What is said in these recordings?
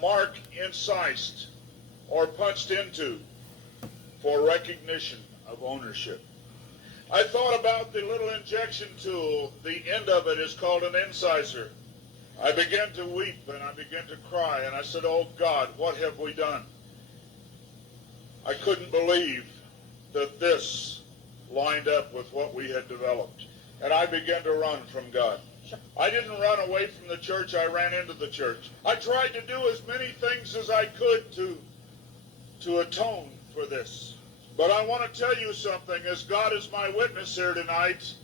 mark incised or punched into for recognition of ownership. I thought about the little injection tool. The end of it is called an incisor. I began to weep and I began to cry, and I said, "Oh God, what have we done?" I couldn't believe that this lined up with what we had developed. And I began to run from God. I didn't run away from the church, I ran into the church. I tried to do as many things as I could to atone for this. But I want to tell you something, as God is my witness here tonight,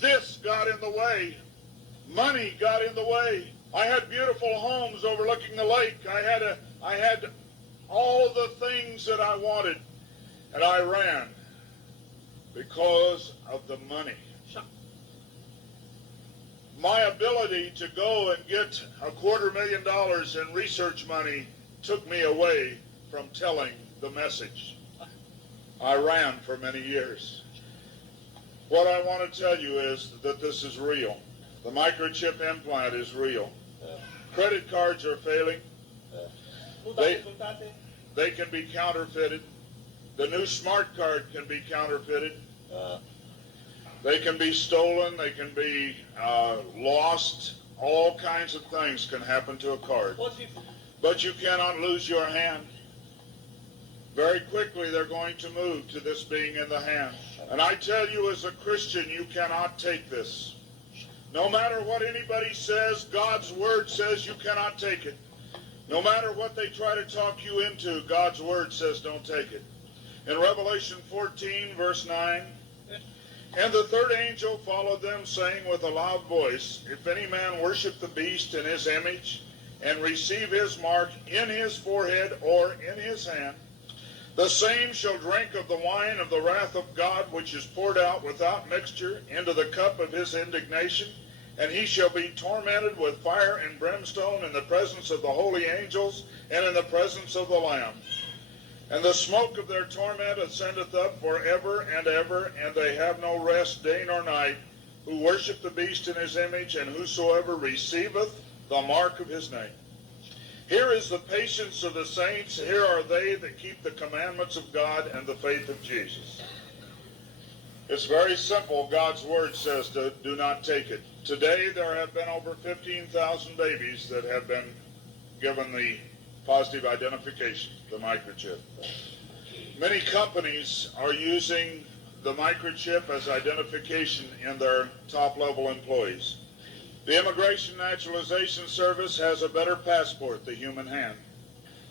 this got in the way. Money got in the way. I had beautiful homes overlooking the lake. I had all the things that I wanted, and I ran because of the money. My ability to go and get $250,000 in research money took me away from telling the message. I ran for many years. What I want to tell you is that this is real. The microchip implant is real. Credit cards are failing. They can be counterfeited. The new smart card can be counterfeited. They can be stolen. They can be lost. All kinds of things can happen to a card. But you cannot lose your hand. Very quickly they're going to move to this being in the hand. And I tell you, as a Christian, you cannot take this. No matter what anybody says, God's word says you cannot take it. No matter what they try to talk you into, God's word says don't take it. In Revelation 14, verse 9, "And the third angel followed them, saying with a loud voice, If any man worship the beast in his image, and receive his mark in his forehead or in his hand, the same shall drink of the wine of the wrath of God, which is poured out without mixture into the cup of his indignation, and he shall be tormented with fire and brimstone in the presence of the holy angels and in the presence of the Lamb. And the smoke of their torment ascendeth up forever and ever, and they have no rest day nor night, who worship the beast in his image, and whosoever receiveth the mark of his name." Here is the patience of the saints. Here are they that keep the commandments of God and the faith of Jesus. It's very simple. God's word says to do not take it. Today there have been over 15,000 babies that have been given the positive identification, the microchip. Many companies are using the microchip as identification in their top-level employees. The Immigration Naturalization Service has a better passport, the human hand.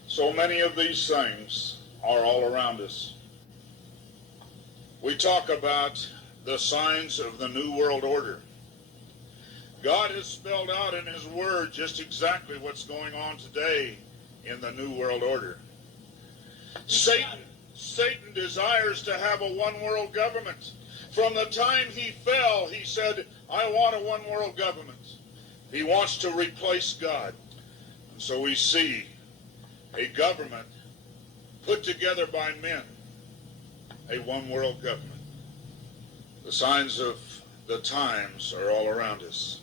So many of these things are all around us. We talk about the signs of the New World Order. God has spelled out in His Word just exactly what's going on today in the New World Order. Satan desires to have a one-world government. From the time he fell, he said, "I want a one-world government." He wants to replace God. And so we see a government put together by men, a one-world government. The signs of the times are all around us.